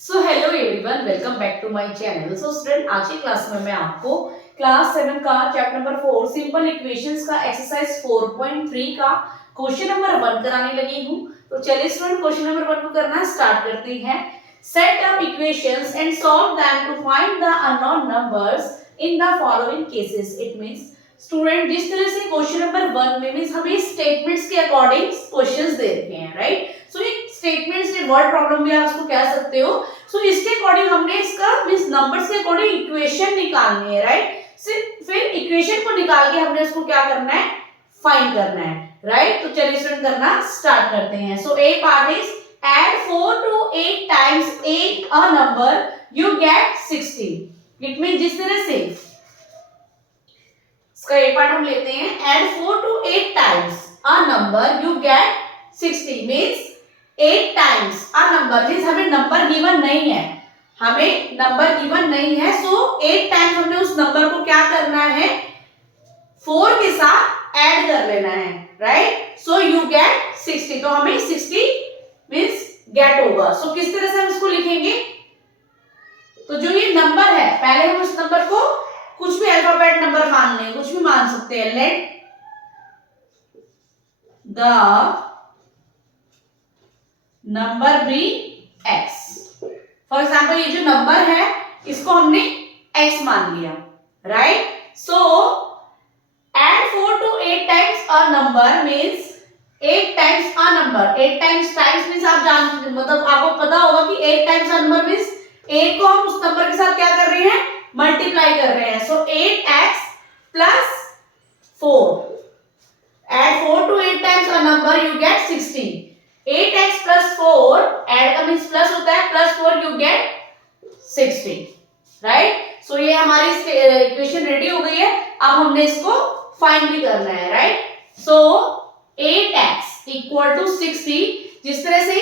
So hello everyone, welcome back to my channel. So student, आज की class में मैं आपको क्लास 7 का चैप्टर नंबर 4 सिंपल इक्वेशंस का एक्सरसाइज 4.3 का क्वेश्चन नंबर 1 कराने लगी हूँ। तो चलिए स्टूडेंट, क्वेश्चन नंबर 1 को करना स्टार्ट करते हैं। Set up equations and solve them to find the unknown numbers in the following cases. It means student, जिस तरह से क्वेश्चन नंबर 1 में मींस हमें स्टेटमेंट्स के अकॉर्डिंग क्वेश्चंस दे रखे हैं, राइट। सो ये स्टेटमेंट्स से वर्ड प्रॉब्लम भी आप इसको कह सकते हो। सो इसके अकॉर्डिंग हमने इसका मींस नंबर्स के अकॉर्डिंग इक्वेशन निकालनी है, राइट। फिर इक्वेशन को निकाल के हमने उसको क्या करना है, फाइंड करना है, राइट। तो चलिए स्टूडेंट करना स्टार्ट करते हैं। सो ए part is add 4 to 8 times a number you get 60। It mean जिस तरह से इसका ए पार्ट हम लेते हैं, add 4 to 8 times a number you get 60 means 8 times a number, means हमें नंबर गिवन नहीं है, हमें नंबर गिवन नहीं है। सो 8 टाइम्स हमने उस नंबर को क्या करना है, 4 के साथ ऐड कर लेना है, राइट। सो यू गेट 60, तो हमें 60 मींस गेट होगा। सो किस तरह से हम इसको लिखेंगे, तो जो ये नंबर है, पहले हम उस नंबर को कुछ भी अल्फाबेट नंबर मान लें, कुछ भी मान सकते हैं। Let the number be x। For example ये जो नंबर है इसको हमने x मान लिया, right. So add 4 to 8 times a number means 8 times a number. 8 times means आप जानते, मतलब आपको पता होगा कि 8 टाइम्स अ नंबर मींस 8 को हम उस नंबर के साथ क्या कर रहे हैं, मल्टीप्लाई कर रहे हैं। So 8x plus 4, add 4 to 8 times a number you get 60। 8x plus 4 add का मींस प्लस होता है, plus 4 you get 60, right. So ये हमारी इक्वेशन रेडी हो गई है। अब हमने इसको फाइंड भी करना है, right. So 8x equal to 60, जिस तरह से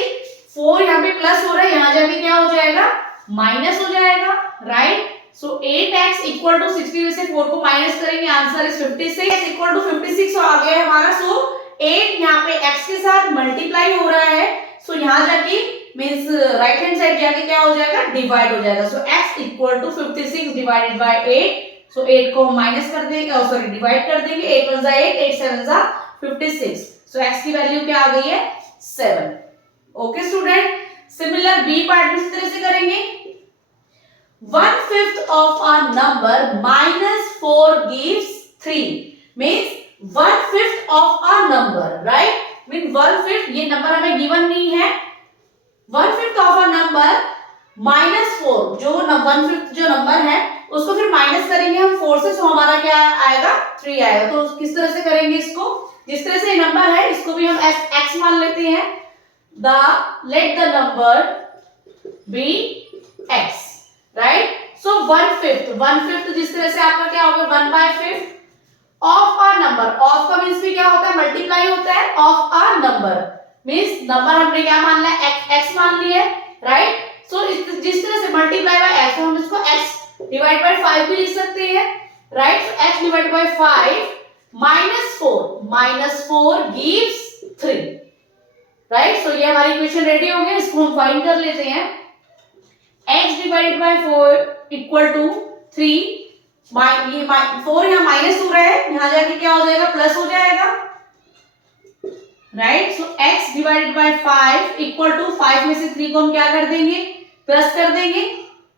4 यहाँ पे प्लस हो रहा है, यहाँ जाके क्या हो जाएगा, माइनस हो जाएगा, right. So 8x equal to 60 में से 4 को माइनस करेंगे, आंसर इज 56 इक्वल टू 56 आ गया है हमारा। सो 8 यहाँ पे x के साथ मल्टीप्लाई हो रहा है, सो यहाँ जाके मींस राइट हैंड साइड जाके क्या हो जाएगा, डिवाइड हो जाएगा। So x equal to 56 divided by 8। So 8 को माइनस कर देंगे, सॉरी डिवाइड कर देंगे, 8 1 जा 8, 8 7 जा 56। सो x की वैल्यू क्या आ गई है, 7। Okay student, similar B part भी इस तरह से करेंगे। 1/5 of a number minus 4 gives 3 means 1/5 of a number, right? Mean 1/5, ये नंबर हमें गिवन नहीं है। 1/5 of a number minus 4, जो 1/5 जो नंबर है उसको फिर माइनस करेंगे हम 4 से, सो हमारा क्या आएगा, 3 आएगा। तो किस तरह से करेंगे इसको, जिस तरह से नंबर है इसको भी हम x मान लेते हैं। let the number be x, right. So 1/5 जिस तरह से आपका क्या होगा, 1/5 ऑफ अ नंबर। ऑफ का मींस भी क्या होता है, मल्टीप्लाई होता है। Of a number means number हमने क्या मान लिया, x मान लिया है, राइट। सो जिस तरह से मल्टीप्लाई बाय x, हम इसको x डिवाइड बाय 5 भी लिख सकते हैं, right. So x divide by 5 minus 4 gives 3, right. So ये हमारी इक्वेशन रेडी हो गई, इसको हम फाइंड कर लेते हैं। x divided by 4 equal to 3, ये 4 यहाँ माइनस हो रहा है, यहाँ जाके क्या हो जाएगा, प्लस हो जाएगा, right. So x divided by 5 equal to 5 में से 3 को हम क्या कर देंगे, प्लस कर देंगे,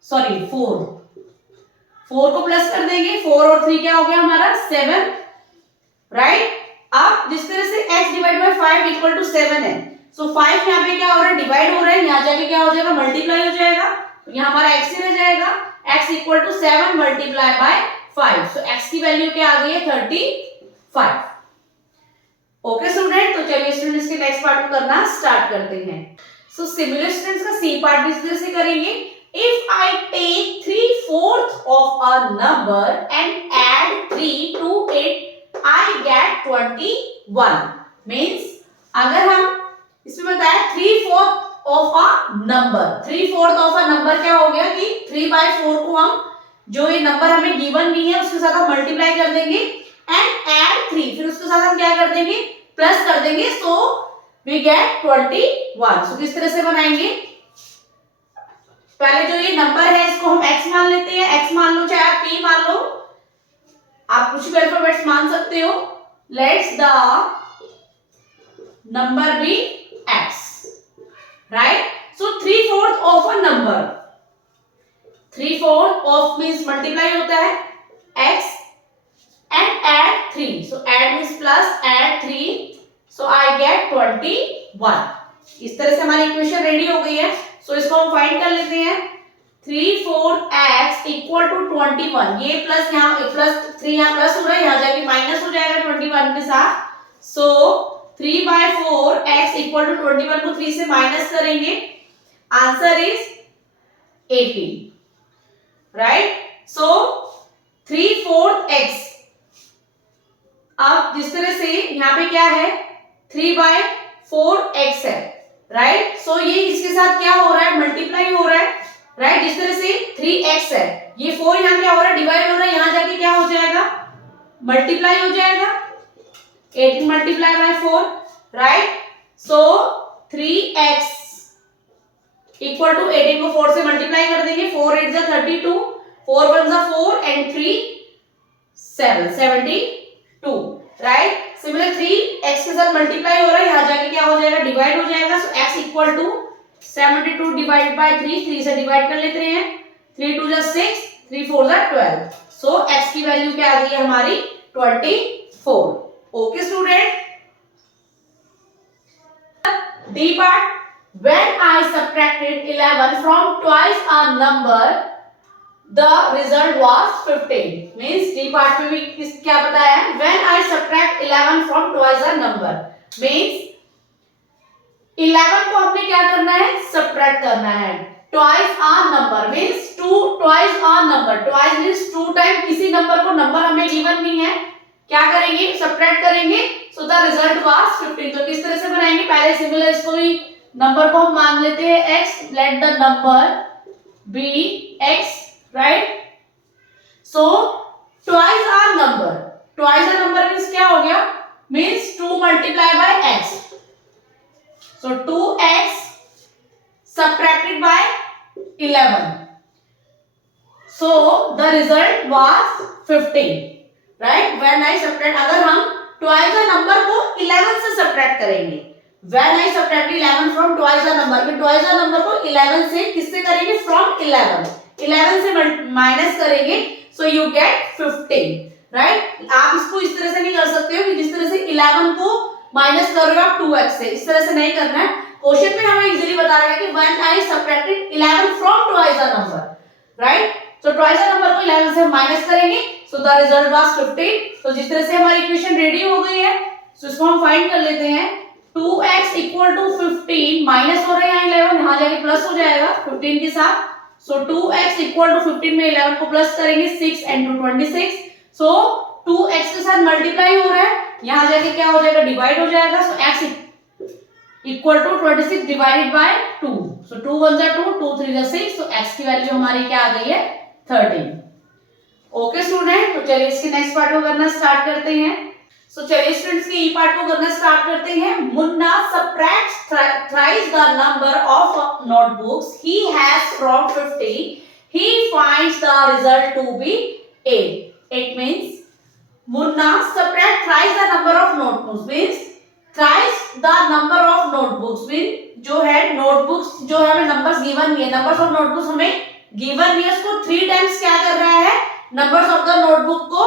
सॉरी 4 को प्लस कर देंगे। 4 और 3 क्या हो गया हमारा, 7, राइट। अब जिस तरह से x divide by 5 equal to 7 है, सो 5 यहाँ पे क्या हो रहा है, डिवाइड हो रहा है, यहाँ जाके क्या हो जाएगा, मल्टीप्लाई हो जाएगा, यहाँ हमारा x ही रह जाएगा। x equal to 7 multiply by 5, so x की वैल्यू क्या आ गई है, 35। ओके स्टूडेंट, तो चलिए स्टूडेंट इसके नेक्स्ट पार्ट को करना स्टार्ट करते हैं। सो सिमिलर स्टूडेंट्स का सी पार्ट भी इस तरह से करेंगे। If I take 3/4 of a number and add 3 to it I get 21 means अगर हम इसमें बताया 3/4 of a number, 3/4 of a number क्या हो गया कि 3/4 को हम जो ये नंबर हमें गिवन नहीं है उसके साथ हम मल्टीप्लाई कर देंगे एंड ऐड 3, फिर उसके साथ हम क्या कर देंगे, प्लस कर देंगे। So we get 21। सो किस तरह से बनाएंगे, पहले जो ये नंबर है इसको हम x मान लेते हैं, x मान लो चाहे आप p मान लो, आप कुछ भी अल्फाबेट्स मान सकते हो। Let's the number be x, right. So 3/4 of a number, 3/4 of means multiply होता है x and add 3, so add means plus, add 3, so I get 21। इस तरह से हमारी इक्वेशन रेडी हो गई है। सो इसको हम फाइंड कर लेते हैं। 3/4x इक्वल टू 21, ये प्लस यहाँ प्लस 3 यहाँ प्लस हो रहा है, यहाँ जाके माइनस हो जाएगा 21 के साथ। सो 3/4x इक्वल टू 21 को 3 से माइनस करेंगे, answer is 18, right. So 3/4x, अब जिस तरह से यहाँ पे क्या है 3/4x है, राइट। सो ये इसके साथ क्या हो रहा है, मल्टीप्लाई हो रहा है, राइट। जिस तरह से 3x है, ये 4 यहाँ क्या हो रहा है, डिवाइड हो रहा है, यहाँ जाके क्या हो जाएगा, मल्टीप्लाई हो जाएगा, 18 multiply by 4, right. So 3x equal to 18 को 4 से मल्टीप्लाई कर देंगे, 4 8 जा 32, 4 1 जा 4 एंड 3 7 72, राइट। सिमिलर 3x के साथ मल्टीप्लाई हो रहा है, यहाँ जाके क्या हो जाएगा, डिवाइड हो जाएगा। So x equal to 72 divide by 3 से डिवाइड कर लेते हैं, 3 2 जा 6, 3 4 जा 12। सो x की वैल्यू क्या आ गई है हमारी 24। Okay student. D part, when I subtracted 11 from twice a number, the result was 15। Means D part में भी क्या बताया है, when I subtract 11 from twice a number, means 11 को हमने क्या करना है, सब्ट्रैक्ट करना है। twice a number means twice a number, twice means 2 time किसी नंबर को, नंबर हमें गिवन नहीं है, क्या करेंगे, सब्ट्रैक्ट करेंगे। सो द रिजल्ट वाज 15। तो किस तरह से बनाएंगे, पहले सिमिलर इसको भी नंबर को हम मान लेते हैं x, let the number be x, right. So twice our number, twice our number means क्या हो गया, means 2 multiply by x, so 2x subtracted by 11, so the result was 15, right। when I subtract, अगर हम twice a number को 11 से subtract करेंगे, when I subtract 11 from twice a number, में twice a number को 11 से किससे करेंगे, from 11 से माइनस करेंगे, so you get 15, right। आप इसको इस तरह से नहीं कर सकते हो कि जिस तरह से 11 को माइनस कर रहे हो आप 2x से, इस तरह से नहीं करना है। क्वेश्चन में हमें इजीली बता रहा है कि when I subtracted 11 from twice a number, right। so twice a number को 11 से माइनस करेंगे, so the result was 15। तो जिस तरह से हमारी इक्वेशन रेडी हो गई है, so इसको हम फाइंड कर लेते हैं। 2x इक्वल टू 15, माइनस हो रहा है यहाँ 11, यहाँ जाके प्लस हो जाएगा 15 के साथ। सो 2x इक्वल टू 15 में 11 को प्लस करेंगे, 6 and 2 26। सो 2x के साथ मल्टीप्लाई हो रहा है, यहाँ जाके क्या हो जाएगा, डिवाइड हो जाएगा। So x equal to 26 divided by 2, so 2 1 जा 2, 2 3 जा 6, सो x की वैल्यू हमारी क्या आ गई है, 13। ओके स्टूडेंट, तो चलिए इसके नेक्स्ट पार्ट को करना स्टार्ट करते हैं। सो चलिए स्टूडेंट्स के ई पार्ट को करना स्टार्ट करते हैं। Munna subtracts thrice the number of notebooks he has from 50, he finds the result to be 8। It means Munna subtract thrice the number of notebooks, means thrice the number of notebooks, means जो है notebooks, जो हमें numbers given नहीं है, numbers of notebooks हमें given नहीं है, उसको 3 times क्या कर रहा है, numbers of the notebook को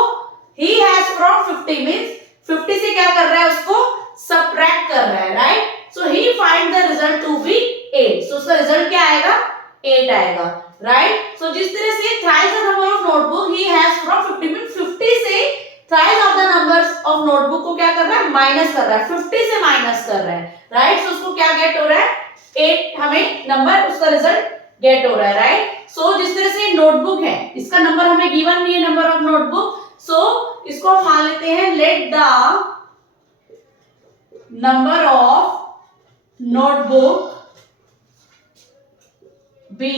he has from 50, means 50 से क्या कर रहा है, उसको subtract कर रहा है, right। so he find the result to be 8, so उसका result क्या आएगा, 8 आएगा, right। so जिस तरह से thrice the number of notebook he has from 50, means 50 से thrice of the numbers of notebook को क्या कर रहा है, माइनस कर रहा है, 50 से माइनस कर रहा है, राइट। सो उसको क्या गेट हो रहा है, 8 हमें नंबर, उसका रिजल्ट गेट हो रहा है, राइट। सो जिस तरह से नोटबुक है, इसका नंबर हमें गिवन नहीं है, नंबर ऑफ नोटबुक। सो इसको हम मान लेते हैं, let the number of notebook be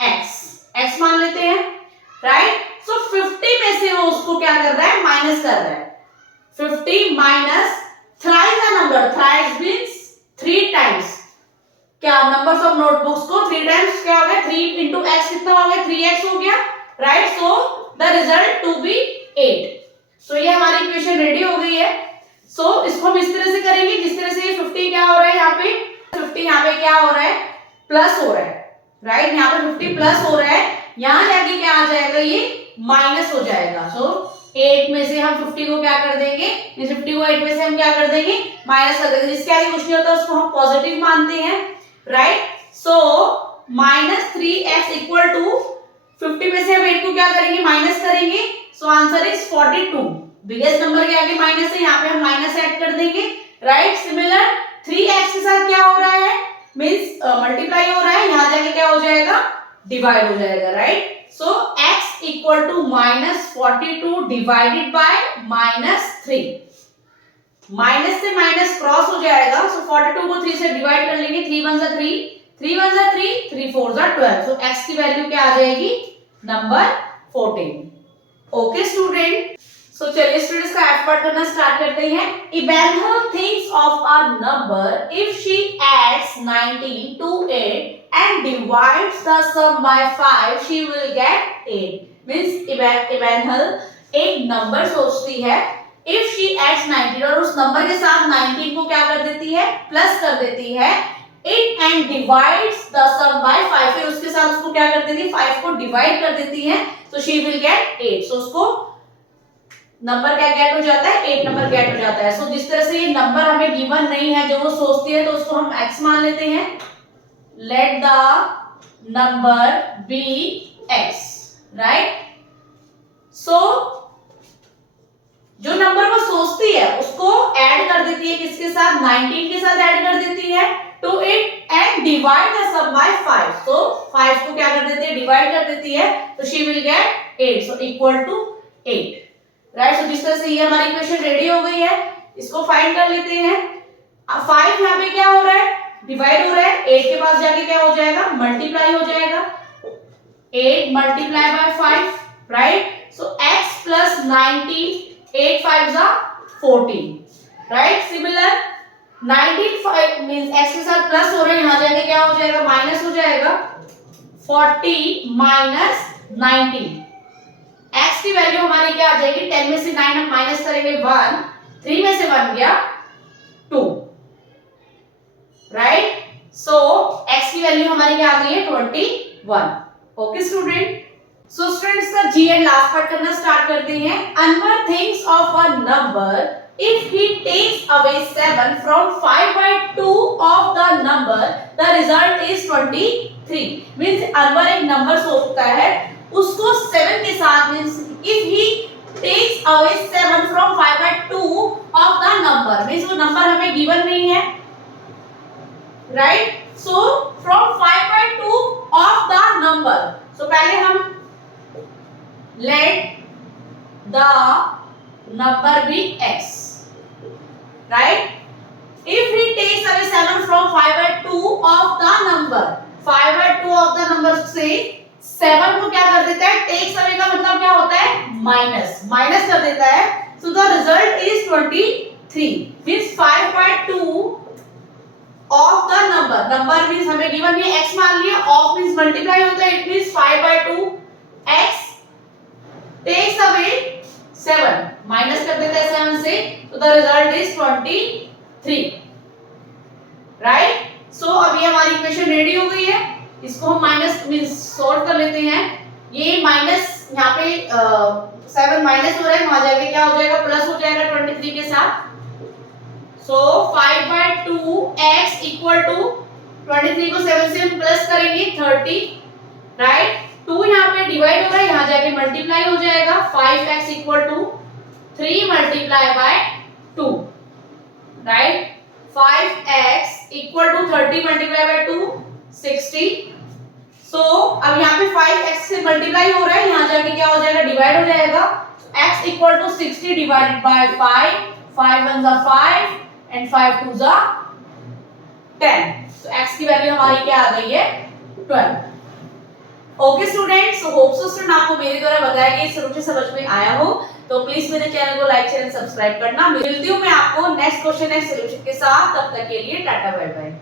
x मान लेते हैं, राइट। सो 50 में से वो उसको क्या कर रहा है, माइनस कर रहा है, 50 माइनस थ्राइस का नंबर, थ्राइस मींस 3 टाइम्स, क्या नंबर्स ऑफ नोटबुक्स को 3 टाइम्स क्या हो गया, 3 right, so the result to be 8। So ये हमारी इक्वेशन रेडी हो गई है। सो इसको हम इस तरह से करेंगे जिस तरह से ये 50 क्या हो रहा है, यहाँ पे 50 यहाँ पे क्या हो रहा है, प्लस हो रहा है, राइट, यहाँ पे 50 प्लस हो रहा है, यहाँ जाके क्या आ जाएगा, ये माइनस हो जाएगा। सो 8 में से हम 50 को क्या कर देंगे, इस 50 को 8 में से हम क्या कर देंगे, माइनस कर देंगे। जिसके आगे कुछ नहीं होता उसको हम पॉजिटिव मानते हैं, right. So minus 3x equal to 50 में से हम 8 को क्या करेंगे, माइनस करेंगे। So answer is 42। Biggest number के आगे माइनस है, यहाँ पे हम माइनस ऐड कर देंगे, राइट। सिमिलर 3x के साथ क्या हो रहा है, मींस मल्टीप्लाई हो रहा है, यहाँ जाके क्या हो जाएगा, डिवाइड हो जाएगा, right. So x equal to minus 42 divided by minus 3। Minus से माइनस क्रॉस हो जाएगा। सो 42 को 3 से डिवाइड कर लेंगे, 3 1 3, 3 1 3, 3 4 12। सो x की वैल्यू क्या आ जाएगी, नंबर 14। ओके स्टूडेंट, सो चलिए स्टूडेंट्स का एफ पार्ट करना स्टार्ट करते हैं। Ebenhal thinks of a number if she adds 19 to 8 and divides the sum by 5 she will get 8। Means इबेनहल एक नंबर सोचती है, इफ शी एड्स 19 और उस नंबर के साथ 19 को क्या कर देती है, प्लस कर देती है, it and divides the sum by 5, फिर उसके साथ उसको क्या कर देती है, 5 को डिवाइड कर देती है, तो शी विल गेट 8। सो उसको नंबर क्या गेट हो जाता है, 8 नंबर गेट हो जाता है। सो जिस तरह से ये नंबर हमें गिवन नहीं है जो वो सोचती है, तो उसको हम x मान लेते हैं। Let the number be x, right. So जो नंबर वो सोचती है उसको ऐड कर देती है, किसके साथ, 19 के साथ ऐड कर देती है to it and divide the sum by 5। So 5 को क्या कर देती है, डिवाइड कर देती है, तो she will get 8। So equal to 8, right. So जिस तरह से ये हमारी इक्वेशन रेडी हो गई है, इसको फाइंड कर लेते हैं। 5 यहाँ पे क्या हो रहा है, डिवाइड हो रहा है, 8 के पास जाके क्या हो जाएगा, मल्टीप्लाई हो जाएगा, 8 multiply by 5, right. So x plus 19, 8 5 जा 14, राइट। सिमिलर 19 5 मींस x के साथ प्लस हो रहा है, यहाँ जाके क्या हो जाएगा, माइनस हो जाएगा, 40 माइनस 19। x की वैल्यू हमारी क्या आ जाएगी, 10 में से 9 हम माइनस करेंगे 1, 3 में से 1 गया 2, राइट। सो x की वैल्यू हमारी क्या आ गई है, 21। ओके स्टूडेंट, सो स्टूडेंट्स का जी एंड लास्ट पार्ट करना स्टार्ट करते हैं। Anwar thinks of a number if he takes away 7 from 5 by 2 of the number the result is 23। means Anwar एक नंबर सोचता है, उसको 7 के साथ means if he takes away 7 from 5 by 2 of the number means वो नंबर हमें गिवन नहीं है, right। so from 5 by 2 of the number, so पहले हम let the number be x, right। if he takes away 7 from 5 by 2 of the number, 5 by 2 of the number से 7 को क्या कर देता है, टेक्स अवे का मतलब क्या होता है, माइनस, माइनस कर देता है। So the result is 23। Means 5 by 2 of the number, number means हमें गिवन है x मान लिया, ऑफ मींस मल्टीप्लाई होता है, it means 5 by 2 x takes away 7, minus कर देता है 7 से, तो the result is 23, right. So अब ये हमारी इक्वेशन रेडी हो गई है, इसको हम माइनस मींस सॉल्व कर लेते हैं। ये माइनस यहाँ पे 7 माइनस हो रहा है, वहां जाके क्या हो जाएगा, प्लस हो जाएगा 23 के साथ। सो 5 by 2 x इक्वल टू 23 को 7 से हम प्लस करेंगे 30, राइट। 2 यहाँ पे डिवाइड हो रहा है, यहाँ जाके मल्टीप्लाई हो जाएगा, 5x equal to 3 multiply by 2, right. 5x equal to 30 multiply by 2 60। So अब यहाँ पे 5x से मल्टीप्लाई हो रहा है, यहाँ जाके क्या हो जाएगा, डिवाइड हो जाएगा, x equal to 60 divided by 5, 5 1 जा 5 एंड 5 2 जा 10। तो x की वैल्यू हमारी क्या आ गई है, 12। Okay student, so hope so student आपको मेरे द्वारा बताया गया सॉल्यूशन समझ में आया हो, तो प्लीज मेरे चैनल को लाइक शेयर सब्सक्राइब करना। मिलती हूँ मैं आपको नेक्स्ट क्वेश्चन नेक्स्ट सॉल्यूशन के साथ, तब तक के लिए टाटा बाय बाय।